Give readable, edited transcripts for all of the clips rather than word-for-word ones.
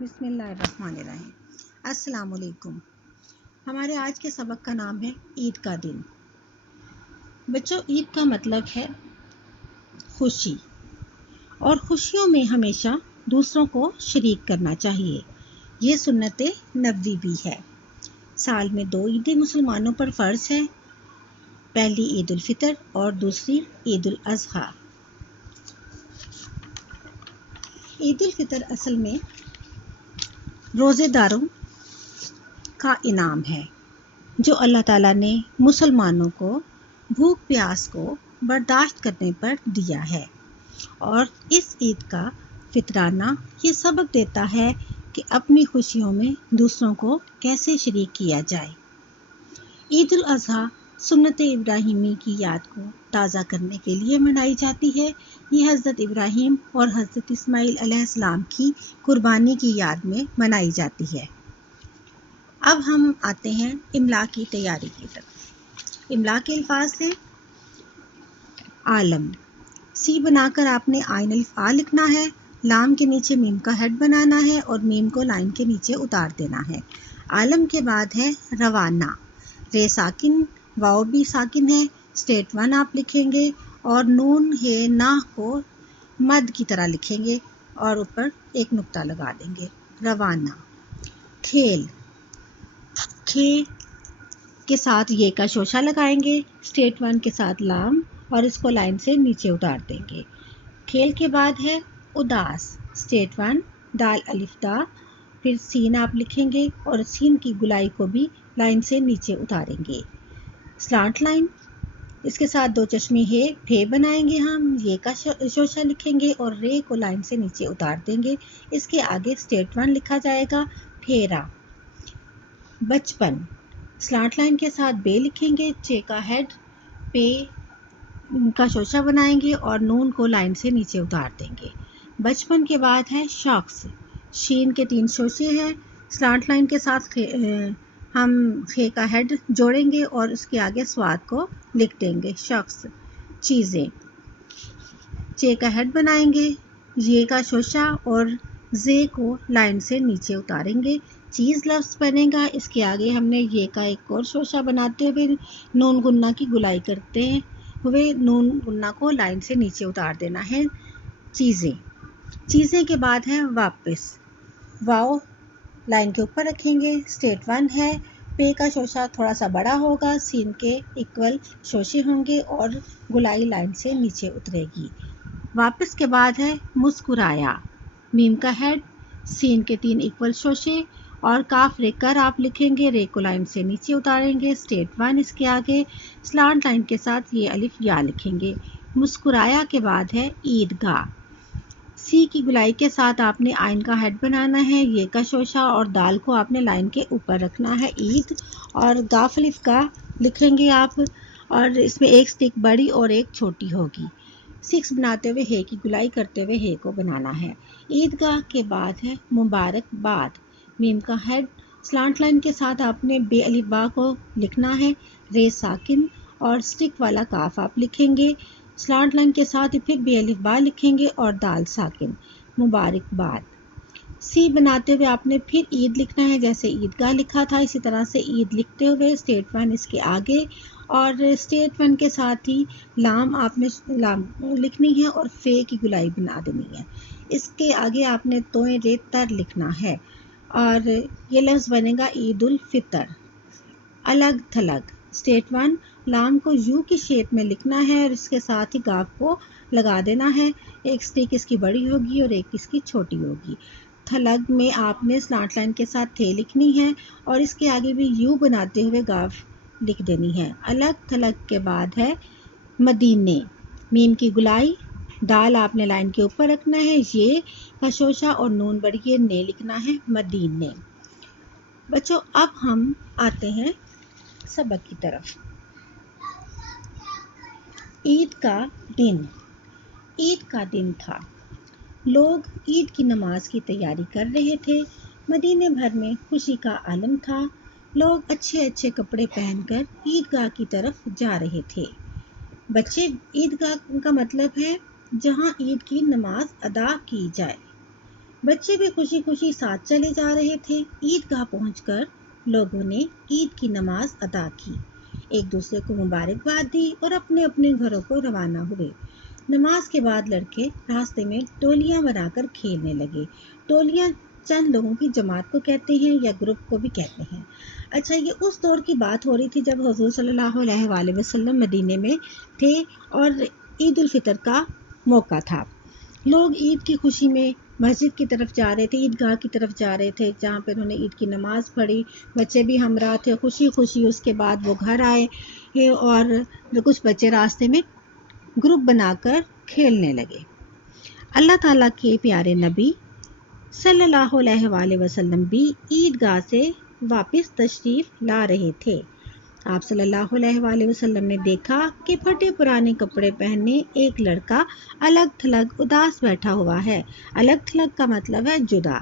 بسم اللہ الرحمن الرحیم۔ السلام علیکم۔ ہمارے آج کے سبق کا نام ہے عید کا دن۔ بچوں، عید کا مطلب ہے خوشی، اور خوشیوں میں ہمیشہ دوسروں کو شریک کرنا چاہیے۔ یہ سنت نبوی بھی ہے۔ سال میں 2 عیدیں مسلمانوں پر فرض ہے، پہلی عید الفطر اور دوسری عید الاضحیٰ۔ عید الفطر اصل میں روزے داروں کا انعام ہے، جو اللہ تعالیٰ نے مسلمانوں کو بھوک پیاس کو برداشت کرنے پر دیا ہے، اور اس عید کا فطرانہ یہ سبق دیتا ہے کہ اپنی خوشیوں میں دوسروں کو کیسے شریک کیا جائے۔ عید الاضحیٰ سنت ابراہیمی کی یاد کو تازہ کرنے کے لیے منائی جاتی ہے۔ یہ حضرت ابراہیم اور حضرت اسماعیل علیہ السلام کی قربانی کی یاد میں منائی جاتی ہے۔ اب ہم آتے ہیں املا کی تیاری کی طرف۔ املا کے الفاظ ہیں: عالم، سی بنا کر آپ نے عین الف آ لکھنا ہے، لام کے نیچے میم کا ہیڈ بنانا ہے اور میم کو لائن کے نیچے اتار دینا ہے۔ عالم کے بعد ہے روانہ، رے ساکن، واؤ بھی ساکن ہے، اسٹیٹ 1 آپ لکھیں گے اور نون ہے نہ کو مد کی طرح لکھیں گے اور اوپر ایک نقطہ لگا دیں گے۔ روانہ۔ کھیل، کھے کے ساتھ یہ کا شوشہ لگائیں گے، اسٹیٹ 1 کے ساتھ لام اور اس کو لائن سے نیچے اتار دیں گے۔ کھیل کے بعد ہے اداس، اسٹیٹ 1 دال الف دا، پھر سین آپ لکھیں گے اور سین کی گلائی کو بھی لائن سے نیچے اتاریں گے۔ سلانٹ لائن، اس کے ساتھ 2 چشمی ہے پھے بنائیں گے، ہم یہ کا شوشہ لکھیں گے اور رے کو لائن سے نیچے اتار دیں گے۔ اس کے آگے اسٹیٹ 1 لکھا جائے گا، پھیرا۔ بچپن، سلانٹ لائن کے ساتھ بے لکھیں گے، چے کا ہیڈ پے کا شوشہ بنائیں گے اور نون کو لائن سے نیچے اتار دیں گے۔ بچپن کے بعد ہے شخص، شین کے 3 شوشے ہیں، سلانٹ لائن کے ساتھ ہم خے کا ہیڈ جوڑیں گے اور اس کے آگے سواد کو لکھ دیں گے، شخص۔ چیزیں، چے کا ہیڈ بنائیں گے، یہ کا شوشہ اور زے کو لائن سے نیچے اتاریں گے، چیز لفظ بنے گا۔ اس کے آگے ہم نے یہ کا ایک اور شوشہ بناتے ہوئے نون گنہ کی گلائی کرتے ہوئے نون گنہ کو لائن سے نیچے اتار دینا ہے، چیزیں۔ چیزیں کے بعد ہے واپس، واؤ لائن کے اوپر رکھیں گے، اسٹیٹ 1 ہے، پے کا شوشہ تھوڑا سا بڑا ہوگا، سین کے ایکول شوشے ہوں گے اور گلائی لائن سے نیچے اترے گی۔ واپس کے بعد ہے مسکرایا، میم کا ہیڈ، سین کے 3 ایکول شوشے اور کاف رے کر آپ لکھیں گے، رے کو لائن سے نیچے اتاریں گے، اسٹیٹ 1 اس کے آگے سلانٹ لائن کے ساتھ یہ الف یا لکھیں گے۔ مسکرایا کے بعد ہے عیدگاہ، سی کی گلائی کے ساتھ آپ نے آئن کا ہیڈ بنانا ہے، یہ کا شوشہ اور دال کو آپ نے لائن کے اوپر رکھنا ہے، عید، اور گاف الف کا لکھیں گے آپ، اور اس میں ایک سٹک بڑی اور ایک چھوٹی ہوگی، 6 بناتے ہوئے ہے کی گلائی کرتے ہوئے ہے کو بنانا ہے۔ عیدگاہ کے بعد ہے مبارک باد، میم کا ہیڈ، سلانٹ لائن کے ساتھ آپ نے بے الف با کو لکھنا ہے، رے ساکن اور سٹک والا کاف آپ لکھیں گے، سلانٹ لائن کے ساتھ پھر بے الف با لکھیں گے اور دال ساکن، مبارک باد۔ سی بناتے ہوئے آپ نے پھر عید لکھنا ہے، جیسے عیدگاہ لکھا تھا اسی طرح سے عید لکھتے ہوئے اسٹیٹ 1 اس کے آگے اور اسٹیٹ 1 کے ساتھ ہی لام آپ نے لام لکھنی ہے اور فے کی گلائی بنا دینی ہے۔ اس کے آگے آپ نے توئیں رے تر لکھنا ہے اور یہ لفظ بنے گا عید الفطر۔ الگ تھلگ، اسٹیٹ 1 لام کو یو کی شیپ میں لکھنا ہے اور اس کے ساتھ ہی گاف کو لگا دینا ہے، ایک سٹیک اس کی بڑی ہوگی اور ایک اس کی چھوٹی ہوگی۔ تھلگ میں آپ نے سلانٹ لائن کے ساتھ تھے لکھنی ہے اور اس کے آگے بھی یو بناتے ہوئے گاف لکھ دینی ہے۔ الگ تھلگ کے بعد ہے مدینے، میم کی گلائی، دال آپ نے لائن کے اوپر رکھنا ہے، یہ کا شوشہ اور نون بڑی نے لکھنا ہے، مدینے۔ بچوں، اب ہم آتے ہیں سبق کی طرف۔ عید کا دن، عید کا دن تھا، لوگ عید کی نماز کی تیاری کر رہے تھے، مدینے بھر میں خوشی کا عالم تھا، لوگ اچھے اچھے کپڑے پہن کر عیدگاہ کی طرف جا رہے تھے۔ بچے، عیدگاہ کا مطلب ہے جہاں عید کی نماز ادا کی جائے۔ بچے بھی خوشی خوشی ساتھ چلے جا رہے تھے۔ عیدگاہ پہنچ کر لوگوں نے عید کی نماز ادا کی، ایک دوسرے کو مبارکباد دی اور اپنے اپنے گھروں کو روانہ ہوئے۔ نماز کے بعد لڑکے راستے میں ٹولیاں بنا کر کھیلنے لگے۔ ٹولیاں چند لوگوں کی جماعت کو کہتے ہیں یا گروپ کو بھی کہتے ہیں۔ اچھا، یہ اس دور کی بات ہو رہی تھی جب حضور صلی اللہ علیہ وآلہ وسلم مدینے میں تھے اور عید الفطر کا موقع تھا۔ لوگ عید کی خوشی میں مسجد کی طرف جا رہے تھے، عیدگاہ کی طرف جا رہے تھے جہاں پہ انہوں نے عید کی نماز پڑھی۔ بچے بھی ہمراہ تھے، خوشی خوشی اس کے بعد وہ گھر آئے اور کچھ بچے راستے میں گروپ بنا کر کھیلنے لگے۔ اللہ تعالیٰ کے پیارے نبی صلی اللہ علیہ وآلہ وسلم بھی عیدگاہ سے واپس تشریف لا رہے تھے۔ آپ صلی اللہ علیہ وآلہ وسلم نے دیکھا کہ پھٹے پرانے کپڑے پہنے ایک لڑکا الگ تھلگ اداس بیٹھا ہوا ہے۔ الگ تھلگ کا مطلب ہے جدا۔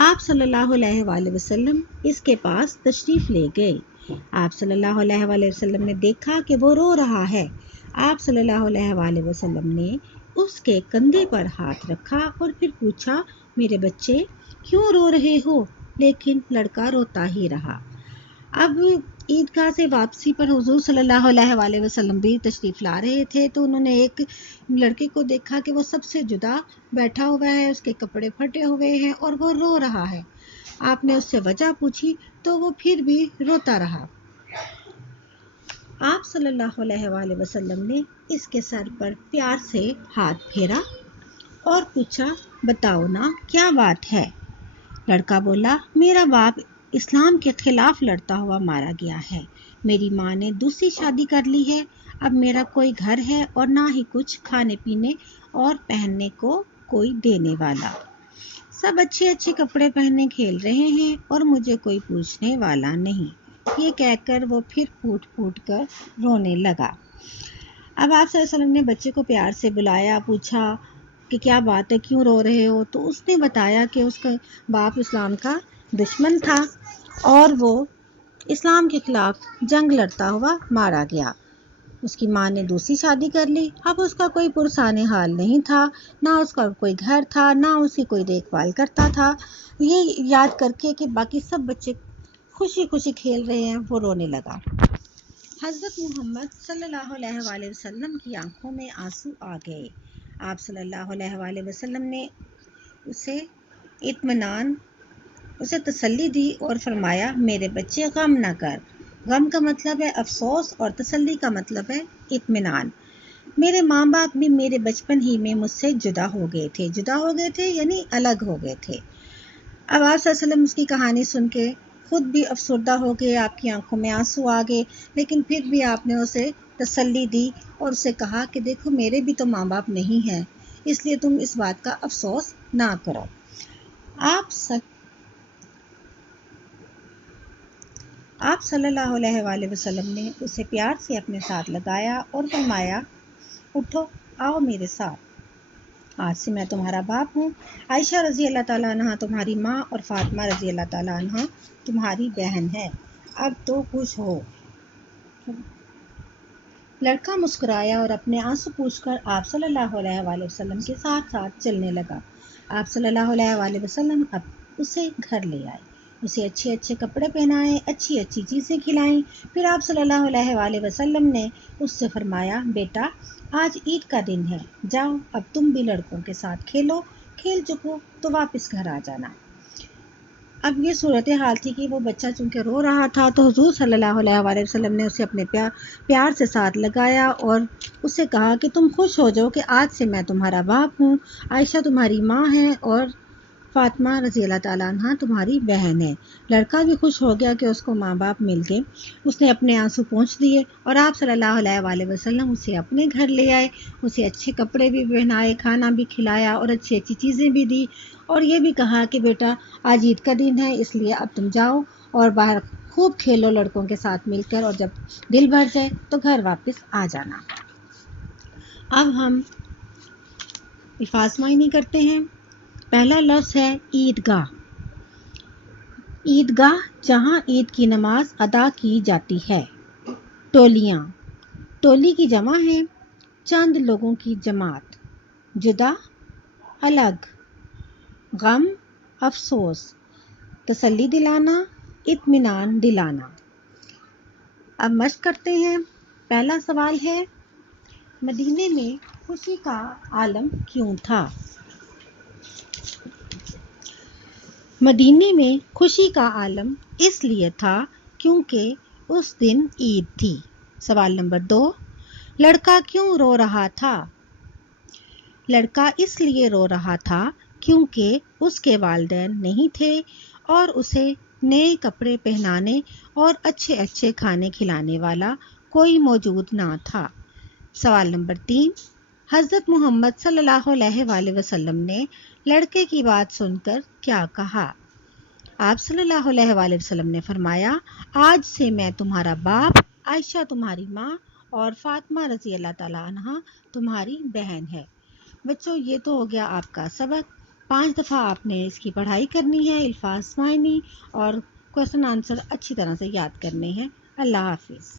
آپ صلی اللہ علیہ وآلہ وسلم اس کے پاس تشریف لے گئے۔ آپ صلی اللہ علیہ وآلہ وسلم نے دیکھا کہ وہ رو رہا ہے۔ آپ صلی اللہ علیہ وآلہ وسلم نے اس کے کندھے پر ہاتھ رکھا اور پھر پوچھا، میرے بچے کیوں رو رہے ہو؟ لیکن لڑکا روتا ہی رہا۔ اب عیدگاہ سے واپسی پر حضور صلی اللہ علیہ وآلہ وسلم بھی تشریف لا رہے تھے تو انہوں نے ایک لڑکے کو دیکھا کہ وہ سب سے جدا بیٹھا ہوا ہے، اس کے کپڑے پھٹے ہوئے ہیں اور وہ رو رہا ہے۔ آپ نے اس سے وجہ پوچھی تو وہ پھر بھی روتا رہا۔ آپ صلی اللہ علیہ وآلہ وسلم نے اس کے سر پر پیار سے ہاتھ پھیرا اور پوچھا، بتاؤ نا کیا بات ہے؟ لڑکا بولا، میرا باپ اسلام کے خلاف لڑتا ہوا مارا گیا ہے، میری ماں نے دوسری شادی کر لی ہے، اب میرا کوئی گھر ہے اور نہ ہی کچھ کھانے پینے اور پہننے کو کوئی دینے والا۔ سب اچھے اچھے کپڑے پہنے کھیل رہے ہیں اور مجھے کوئی پوچھنے والا نہیں۔ یہ کہہ کر وہ پھر پھوٹ پھوٹ کر رونے لگا۔ اب آپ صلی اللہ علیہ وسلم نے بچے کو پیار سے بلایا، پوچھا کہ کیا بات ہے، کیوں رو رہے ہو؟ تو اس نے بتایا کہ اس کا باپ اسلام کا دشمن تھا اور وہ اسلام کے خلاف جنگ لڑتا ہوا مارا گیا۔ اس کی ماں نے دوسری شادی کر لی، اب اس کا کوئی پرسان حال نہیں تھا، نہ اس کا کوئی گھر تھا، نہ اس کی کوئی دیکھ بھال کرتا تھا۔ یہ یاد کر کے کہ باقی سب بچے خوشی خوشی کھیل رہے ہیں، وہ رونے لگا۔ حضرت محمد صلی اللہ علیہ وآلہ وسلم کی آنکھوں میں آنسو آ گئے۔ آپ صلی اللہ علیہ وآلہ وسلم نے اسے تسلی دی اور فرمایا، میرے بچے غم نہ کر۔ غم کا مطلب ہے افسوس اور تسلی کا مطلب ہے اطمینان۔ میرے ماں باپ بھی میرے بچپن ہی میں مجھ سے جدا ہو گئے تھے یعنی الگ ہو گئے تھے۔ اب آپ صلی اللہ علیہ وسلم اس کی کہانی سن کے خود بھی افسردہ ہو گئے، آپ کی آنکھوں میں آنسو آ گئے، لیکن پھر بھی آپ نے اسے تسلی دی اور اسے کہا کہ دیکھو میرے بھی تو ماں باپ نہیں ہیں، اس لیے تم اس بات کا افسوس نہ کرو۔ آپ صلی اللہ علیہ وآلہ وسلم نے اسے پیار سے اپنے ساتھ لگایا اور فرمایا، اٹھو آؤ میرے ساتھ، آج سے میں تمہارا باپ ہوں، عائشہ رضی اللہ تعالیٰ عنہ تمہاری ماں اور فاطمہ رضی اللہ تعالیٰ عنہ تمہاری بہن ہے، اب تو خوش ہو۔ لڑکا مسکرایا اور اپنے آنسو پوچھ کر آپ صلی اللہ علیہ وآلہ وسلم کے ساتھ ساتھ چلنے لگا۔ آپ صلی اللہ علیہ وآلہ وسلم اب اسے گھر لے آئے، اسے اچھے اچھے کپڑے پہنائے، اچھی اچھی چیزیں کھلائیں۔ پھر آپ صلی اللہ علیہ وآلہ وسلم نے اس سے فرمایا، بیٹا آج عید کا دن ہے، جاؤ اب تم بھی لڑکوں کے ساتھ کھیلو، کھیل چکو تو واپس گھر آ جانا۔ اب یہ صورتحال تھی کہ وہ بچہ چونکہ رو رہا تھا تو حضور صلی اللہ علیہ وآلہ وسلم نے اسے اپنے پیار سے ساتھ لگایا اور اس سے کہا کہ تم خوش ہو جاؤ کہ آج سے میں تمہارا باپ ہوں، عائشہ تمہاری ماں ہے اور فاطمہ رضی اللہ تعالیٰ عنہ تمہاری بہن ہے۔ لڑکا بھی خوش ہو گیا کہ اس کو ماں باپ مل گئے، اس نے اپنے آنسو پونچھ دیے اور آپ صلی اللہ علیہ وآلہ وسلم اسے اپنے گھر لے آئے، اسے اچھے کپڑے بھی پہنائے، کھانا بھی کھلایا اور اچھی اچھی چیزیں بھی دی اور یہ بھی کہا کہ بیٹا آج عید کا دن ہے، اس لیے اب تم جاؤ اور باہر خوب کھیلو لڑکوں کے ساتھ مل کر، اور جب دل بھر جائے تو گھر واپس آ جانا۔ اب ہم الفاظ معنی کرتے ہیں۔ پہلا لفظ ہے عیدگاہ۔ عیدگاہ جہاں عید کی نماز ادا کی جاتی ہے۔ ٹولیاں، ٹولی کی جمع ہے چند لوگوں کی جماعت۔ جدا، الگ۔ غم، افسوس، تسلی دلانا، اطمینان دلانا۔ اب مشق کرتے ہیں۔ پہلا سوال ہے، مدینے میں خوشی کا عالم کیوں تھا؟ مدینے میں خوشی کا عالم اس لیے تھا کیونکہ اس دن عید تھی۔ سوال نمبر 2، لڑکا کیوں رو رہا تھا؟ لڑکا اس لیے رو رہا تھا کیونکہ اس کے والدین نہیں تھے اور اسے نئے کپڑے پہنانے اور اچھے اچھے کھانے کھلانے والا کوئی موجود نہ تھا۔ سوال نمبر 3، حضرت محمد صلی اللہ علیہ وآلہ وسلم نے لڑکے کی بات سن کر کیا کہا؟ آپ صلی اللہ علیہ وآلہ وسلم نے فرمایا، آج سے میں تمہارا باپ، عائشہ تمہاری ماں اور فاطمہ رضی اللہ تعالیٰ عنہا تمہاری بہن ہے۔ بچوں، یہ تو ہو گیا آپ کا سبق۔ 5 دفعہ آپ نے اس کی پڑھائی کرنی ہے، الفاظ معنی اور کوسچن آنسر اچھی طرح سے یاد کرنے ہیں۔ اللہ حافظ۔